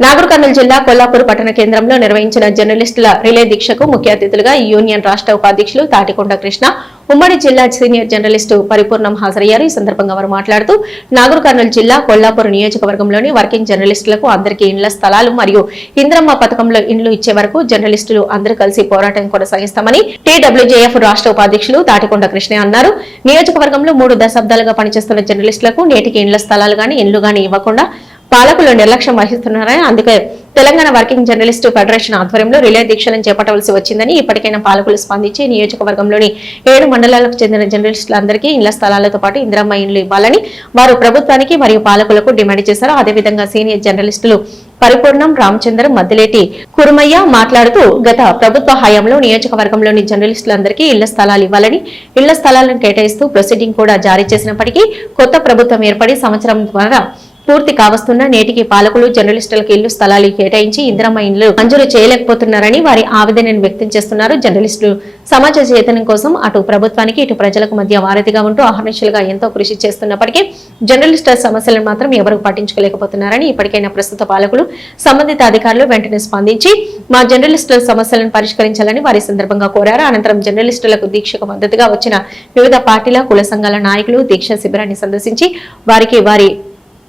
నాగర్ కర్నూలు జిల్లా కొల్లాపూర్ పట్టణ కేంద్రంలో నిర్వహించిన జర్నలిస్టుల రిలే దీక్షకు ముఖ్య అతిథులుగా యూనియన్ రాష్ట్ర ఉపాధ్యక్షులు తాటికొండ కృష్ణ ఉమ్మడి జిల్లా సీనియర్ జర్నలిస్టు పరిపూర్ణం హాజరయ్యారు. ఈ సందర్భంగా వారు మాట్లాడుతూ నాగర్ కర్నూలు జిల్లా కొల్లాపూర్ నియోజకవర్గంలోని వర్కింగ్ జర్నలిస్టులకు అందరికీ ఇండ్ల స్థలాలు మరియు ఇంద్రమ్మ పథకంలో ఇండ్లు ఇచ్చే వరకు జర్నలిస్టులు అందరూ కలిసి పోరాటం కొనసాగిస్తామని టీడబ్ల్యూజేఎఫ్ రాష్ట్ర ఉపాధ్యక్షులు తాటికొండ కృష్ణ అన్నారు. నియోజకవర్గంలో మూడు దశాబ్దాలుగా పనిచేస్తున్న జర్నలిస్టులకు నేటికి ఇండ్ల స్థలాలు గాని ఇండ్లు గాని ఇవ్వకుండా పాలకులు నిర్లక్ష్యం వహిస్తున్నారని అందుకే తెలంగాణ వర్కింగ్ జర్నలిస్టు ఫెడరేషన్ ఆధ్వర్యంలో రిలే దీక్షలను చేపట్టవలసి వచ్చిందని ఇప్పటికైనా పాలకులు స్పందించి నియోజకవర్గంలోని ఏడు మండలాలకు చెందిన జర్నలిస్టులందరికీ ఇళ్ళ స్థలాలతో పాటు ఇందిరమ్మ ఇండ్లు ఇవ్వాలని వారు ప్రభుత్వానికి మరియు పాలకులకు డిమాండ్ చేశారు. అదేవిధంగా సీనియర్ జర్నలిస్టులు పరిపూర్ణం రామచంద్ర మద్దిలేటి కురుమయ్య మాట్లాడుతూ గత ప్రభుత్వ హయాంలో నియోజకవర్గంలోని జర్నలిస్టులందరికీ ఇళ్ళ స్థలాలు ఇవ్వాలని ఇళ్ళ స్థలాలను కేటాయిస్తూ ప్రొసీడింగ్ కూడా జారీ చేసినప్పటికీ కొత్త ప్రభుత్వం ఏర్పడి సంవత్సరం ద్వారా పూర్తి కావస్తున్న నేటికి పాలకులు జర్నలిస్టులకు ఇల్లు స్థలాలు కేటాయించి ఇందిరమ్మ ఇండ్లు మంజూరు చేయలేకపోతున్నారని వారి ఆవేదనను వ్యక్తం చేస్తున్నారు జర్నలిస్టులు. సమాజ చైతన్యం కోసం అటు ప్రభుత్వానికి ఇటు ప్రజలకు మధ్య వారధిగా ఉంటూ అహర్నిశలుగా ఎంతో కృషి చేస్తున్నప్పటికీ జర్నలిస్టుల సమస్యలను మాత్రం ఎవరు పట్టించుకోలేకపోతున్నారని ఇప్పటికైనా ప్రస్తుత పాలకులు సంబంధిత అధికారులు వెంటనే స్పందించి మా జర్నలిస్టుల సమస్యలను పరిష్కరించాలని వారి సందర్భంగా కోరారు. అనంతరం జర్నలిస్టులకు దీక్షకు మద్దతుగా వచ్చిన వివిధ పార్టీల కుల సంఘాల నాయకులు దీక్ష శిబిరాన్ని సందర్శించి వారికి వారి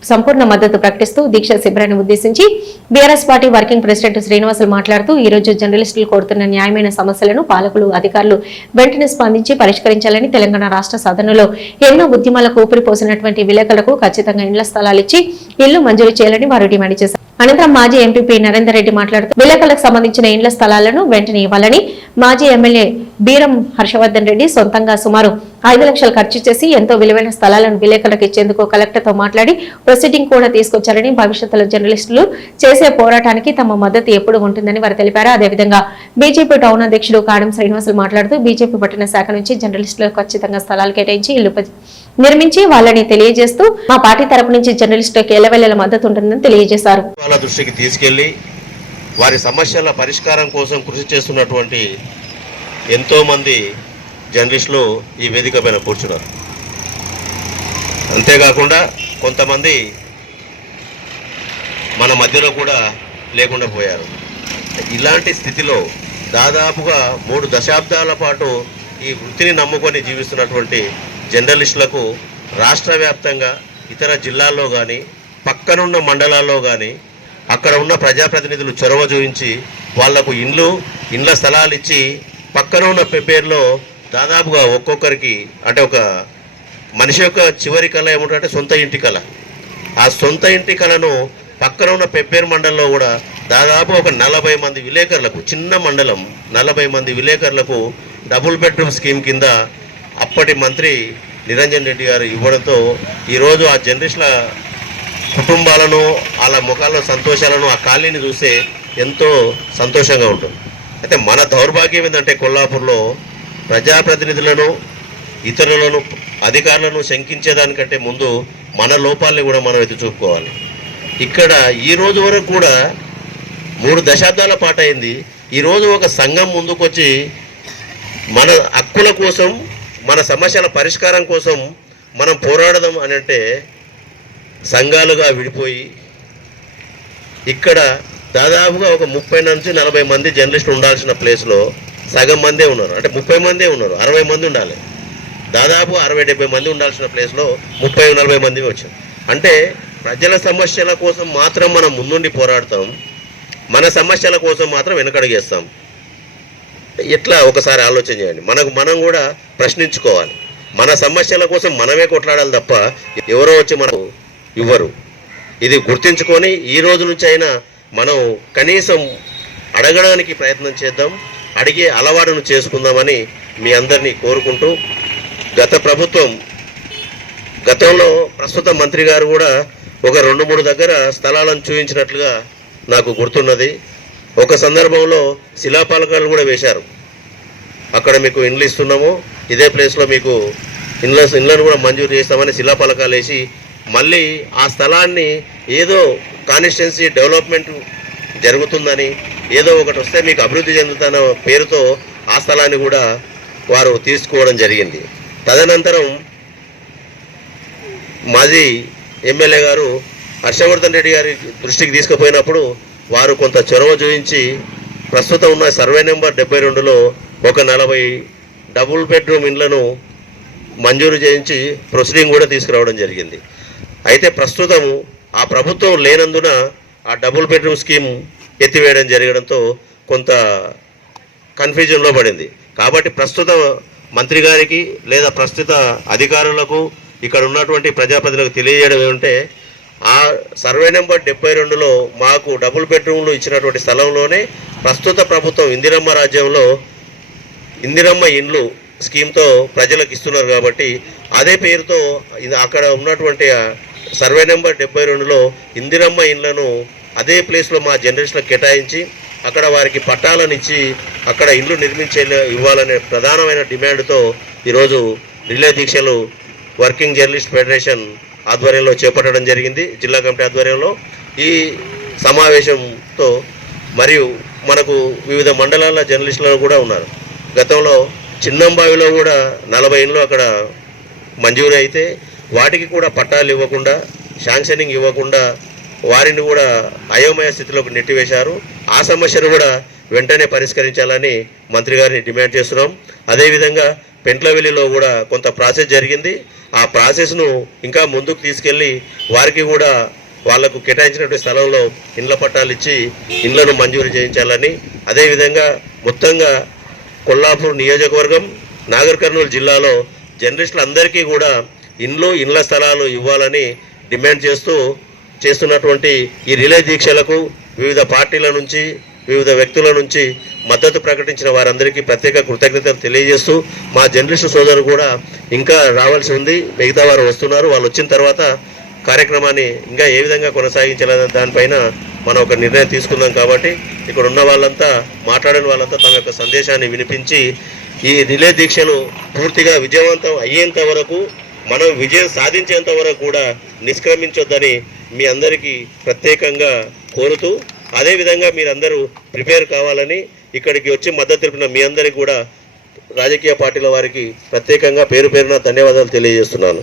సంపూర్ణ మద్దతు ప్రకటిస్తూ దీక్ష శిబిరాన్ని ఉద్దేశించి BRS party working president Srinivasulu మాట్లాడుతూ ఈ రోజు జర్నలిస్టులు కోరుతున్న న్యాయమైన సమస్యలను పాలకులు అధికారులు వెంటనే స్పందించి పరిష్కరించాలని తెలంగాణ రాష్ట్ర సాధనలో ఎన్నో ఉద్యమాలకు ఊపిరిపోసినటువంటి విలేకరులకు ఖచ్చితంగా ఇండ్ల స్థలాలు ఇచ్చి ఇల్లు మంజూరు చేయాలని వారు డిమాండ్ చేశారు. అనంతరం మాజీ ఎంపీపీ నరేందర్ రెడ్డి మాట్లాడుతూ విలేకరులకు సంబంధించిన ఇండ్ల స్థలాలను వెంటనే ఇవ్వాలని మాజీ ఎమ్మెల్యే బీరం హర్షవర్ధన్ రెడ్డి సొంతంగా సుమారు ఐదు లక్షలు ఖర్చు చేసి ఎంతో విలువైన స్థలాలను విలేకరులకు ఇచ్చేందుకు కలెక్టర్తో మాట్లాడి ప్రొసీడింగ్ కూడా తీసుకొచ్చారని భవిష్యత్తులో జర్నలిస్టులు చేసే పోరాటానికి తమ మద్దతు ఎప్పుడు ఉంటుందని వారు తెలిపారు. అదేవిధంగా బీజేపీ టౌన్ అధ్యక్షుడు కాడం శ్రీనివాసులు మాట్లాడుతూ బీజేపీ పట్టిన శాఖ నుంచి జర్నలిస్టులకు ఖచ్చితంగా స్థలాలు కేటాయించి ఇల్లు నిర్మించి వాళ్ళని తెలియజేస్తూ మా పార్టీ తరపు నుంచి జర్నలిస్టులకు ఎలవెల్లల మద్దతు ఉంటుందని తెలియజేశారు. వాళ్ళ దృష్టికి తీసుకెళ్ళి వారి సమస్యల పరిష్కారం కోసం కృషి చేస్తున్నటువంటి ఎంతోమంది జర్నలిస్టులు ఈ వేదిక పైన కూర్చున్నారు. అంతేకాకుండా కొంతమంది మన మధ్యలో కూడా లేకుండా పోయారు. ఇలాంటి స్థితిలో దాదాపుగా మూడు దశాబ్దాల పాటు ఈ వృత్తిని నమ్ముకొని జీవిస్తున్నటువంటి జర్నలిస్టులకు రాష్ట్ర వ్యాప్తంగా ఇతర జిల్లాల్లో కానీ పక్కనున్న మండలాల్లో కానీ అక్కడ ఉన్న ప్రజాప్రతినిధులు చొరవ చూపించి వాళ్ళకు ఇండ్లు ఇండ్ల స్థలాలు ఇచ్చి పక్కన ఉన్న పే- పేరులో దాదాపుగా ఒక్కొక్కరికి అంటే ఒక మనిషి యొక్క చివరి కళ ఏమిటంటే సొంత ఇంటి కళ. ఆ సొంత ఇంటి కళను పక్కన ఉన్న పెబ్బేరు మండలంలో కూడా దాదాపు ఒక నలభై మంది విలేకరులకు చిన్న మండలం నలభై మంది విలేకరులకు డబుల్ బెడ్రూమ్ స్కీమ్ కింద అప్పటి మంత్రి నిరంజన్ రెడ్డి గారు ఇవ్వడంతో ఈరోజు ఆ జనరేషన్ల కుటుంబాలను వాళ్ళ ముఖాల్లో సంతోషాలను ఆ కాలనీని చూస్తే ఎంతో సంతోషంగా ఉంటుంది. అయితే మన దౌర్భాగ్యం ఏంటంటే కొల్లాపూర్లో ప్రజాప్రతినిధులను ఇతరులను అధికారులను శంకించేదానికంటే ముందు మన లోపాలని కూడా మనం ఎత్తి చూపుకోవాలి. ఇక్కడ ఈ రోజు వరకు కూడా మూడు దశాబ్దాల పాట అయింది. ఈరోజు ఒక సంఘం ముందుకొచ్చి మన హక్కుల కోసం మన సమస్యల పరిష్కారం కోసం మనం పోరాడదాం అని అంటే సంఘాలుగా విడిపోయి ఇక్కడ దాదాపుగా ఒక ముప్పై నుంచి నలభై మంది జర్నలిస్టులు ఉండాల్సిన ప్లేస్లో సగం మందే ఉన్నారు. అంటే ముప్పై మందే ఉన్నారు. అరవై మంది ఉండాలి. దాదాపు అరవై డెబ్బై మంది ఉండాల్సిన ప్లేస్లో ముప్పై నలభై మంది వచ్చారు. అంటే ప్రజల సమస్యల కోసం మాత్రం మనం ముందుండి పోరాడతాం. మన సమస్యల కోసం మాత్రం వెనకడిగేస్తాం ఎట్లా ఒకసారి ఆలోచన చేయండి. మనకు మనం కూడా ప్రశ్నించుకోవాలి. మన సమస్యల కోసం మనమే కొట్లాడాలి తప్ప ఎవరో వచ్చి మనకు ఇవ్వరు. ఇది గుర్తించుకొని ఈ రోజు నుంచి అయినా మనం కనీసం అడగడానికి ప్రయత్నం చేద్దాం అడిగే అలవాటును చేసుకుందామని మీ అందరినీ కోరుకుంటూ గత ప్రభుత్వం గతంలో ప్రస్తుత మంత్రి గారు కూడా ఒక రెండు మూడు దగ్గర స్థలాలను చూపించినట్లుగా నాకు గుర్తున్నది. ఒక సందర్భంలో శిలాపాలకాలు కూడా వేశారు. అక్కడ మీకు ఇండ్లు ఇస్తున్నాము. ఇదే ప్లేస్లో మీకు ఇండ్ల ఇండ్లను కూడా మంజూరు చేస్తామని శిలాపలకాలు వేసి మళ్ళీ ఆ స్థలాన్ని ఏదో కాన్స్టిట్యున్సీ డెవలప్మెంట్ జరుగుతుందని ఏదో ఒకటి వస్తే మీకు అభివృద్ధి చెందుతున్న పేరుతో ఆ స్థలాన్ని కూడా వారు తీసుకోవడం జరిగింది. తదనంతరం మాజీ ఎమ్మెల్యే గారు హర్షవర్ధన్ రెడ్డి గారి దృష్టికి తీసుకుపోయినప్పుడు వారు కొంత చొరవ చూపించి ప్రస్తుతం ఉన్న సర్వే నెంబర్ డెబ్బై రెండులో ఒక నలభై డబుల్ బెడ్రూమ్ ఇండ్లను మంజూరు చేయించి ప్రొసీడింగ్ కూడా తీసుకురావడం జరిగింది. అయితే ప్రస్తుతం ఆ ప్రభుత్వం లేనందున ఆ డబుల్ బెడ్రూమ్ స్కీమ్ ఎత్తివేయడం జరగడంతో కొంత కన్ఫ్యూజన్లో పడింది. కాబట్టి ప్రస్తుత మంత్రి గారికి లేదా ప్రస్తుత అధికారులకు ఇక్కడ ఉన్నటువంటి ప్రజాప్రతినిధులకు తెలియజేయడం ఏమంటే ఆ సర్వే నెంబర్ డెబ్బై రెండులో మాకు డబుల్ బెడ్రూమ్లు ఇచ్చినటువంటి స్థలంలోనే ప్రస్తుత ప్రభుత్వం ఇందిరమ్మ రాజ్యంలో ఇందిరమ్మ ఇండ్లు స్కీమ్తో ప్రజలకు ఇస్తున్నారు కాబట్టి అదే పేరుతో ఇది అక్కడ ఉన్నటువంటి సర్వే నెంబర్ డెబ్బై రెండులో ఇందిరమ్మ ఇండ్లను అదే ప్లేస్లో మా జనరేషన్లో కేటాయించి అక్కడ వారికి పట్టాలను ఇచ్చి అక్కడ ఇండ్లు నిర్మించే ఇవ్వాలనే ప్రధానమైన డిమాండ్తో ఈరోజు రిలే దీక్షలు వర్కింగ్ జర్నలిస్ట్ ఫెడరేషన్ ఆధ్వర్యంలో చేపట్టడం జరిగింది జిల్లా కమిటీ ఆధ్వర్యంలో. ఈ సమావేశంతో మరియు మనకు వివిధ మండలాల జర్నలిస్టులు కూడా ఉన్నారు. గతంలో చిన్నంబావిలో కూడా నలభై ఇండ్లు అక్కడ మంజూరు అయితే వాటికి కూడా పట్టాలు ఇవ్వకుండా శాంక్షనింగ్ ఇవ్వకుండా వారిని కూడా అయోమయ స్థితిలోకి నెట్టివేశారు. ఆ సమస్యను కూడా వెంటనే పరిష్కరించాలని మంత్రి గారిని డిమాండ్ చేస్తున్నాం. అదేవిధంగా పెంట్లవెల్లిలో కూడా కొంత ప్రాసెస్ జరిగింది. ఆ ప్రాసెస్ను ఇంకా ముందుకు తీసుకెళ్ళి వారికి కూడా వాళ్ళకు కేటాయించినటువంటి స్థలంలో ఇండ్ల పట్టాలు ఇచ్చి ఇండ్లను మంజూరు చేయించాలని అదేవిధంగా మొత్తంగా కొల్లాపూర్ నియోజకవర్గం నాగర్ కర్నూలు జిల్లాలో జర్నలిస్టులందరికీ కూడా ఇండ్లు ఇండ్ల స్థలాలు ఇవ్వాలని డిమాండ్ చేస్తూ చేస్తున్నటువంటి ఈ రిలే దీక్షలకు వివిధ పార్టీల నుంచి వివిధ వ్యక్తుల నుంచి మద్దతు ప్రకటించిన వారందరికీ ప్రత్యేక కృతజ్ఞతలు తెలియజేస్తూ మా జర్నలిస్టు సోదరు కూడా ఇంకా రావాల్సి ఉంది. మిగతా వారు వస్తున్నారు. వాళ్ళు వచ్చిన తర్వాత కార్యక్రమాన్ని ఇంకా ఏ విధంగా కొనసాగించాలనే దానిపైన మనం ఒక నిర్ణయం తీసుకుందాం కాబట్టి ఇక్కడ ఉన్న వాళ్ళంతా మాట్లాడిన వాళ్ళంతా తమ యొక్క సందేశాన్ని వినిపించి ఈ రిలే దీక్షలు పూర్తిగా విజయవంతం అయ్యేంత వరకు మనం విజయం సాధించేంత వరకు కూడా నిష్క్రమించొద్దని మీ అందరికీ ప్రత్యేకంగా కోరుతూ అదేవిధంగా మీరందరూ ప్రిపేర్ కావాలని ఇక్కడికి వచ్చి మద్దతు తెలిపిన మీ అందరికీ కూడా రాజకీయ పార్టీల వారికి ప్రత్యేకంగా పేరు పేరున ధన్యవాదాలు తెలియజేస్తున్నాను.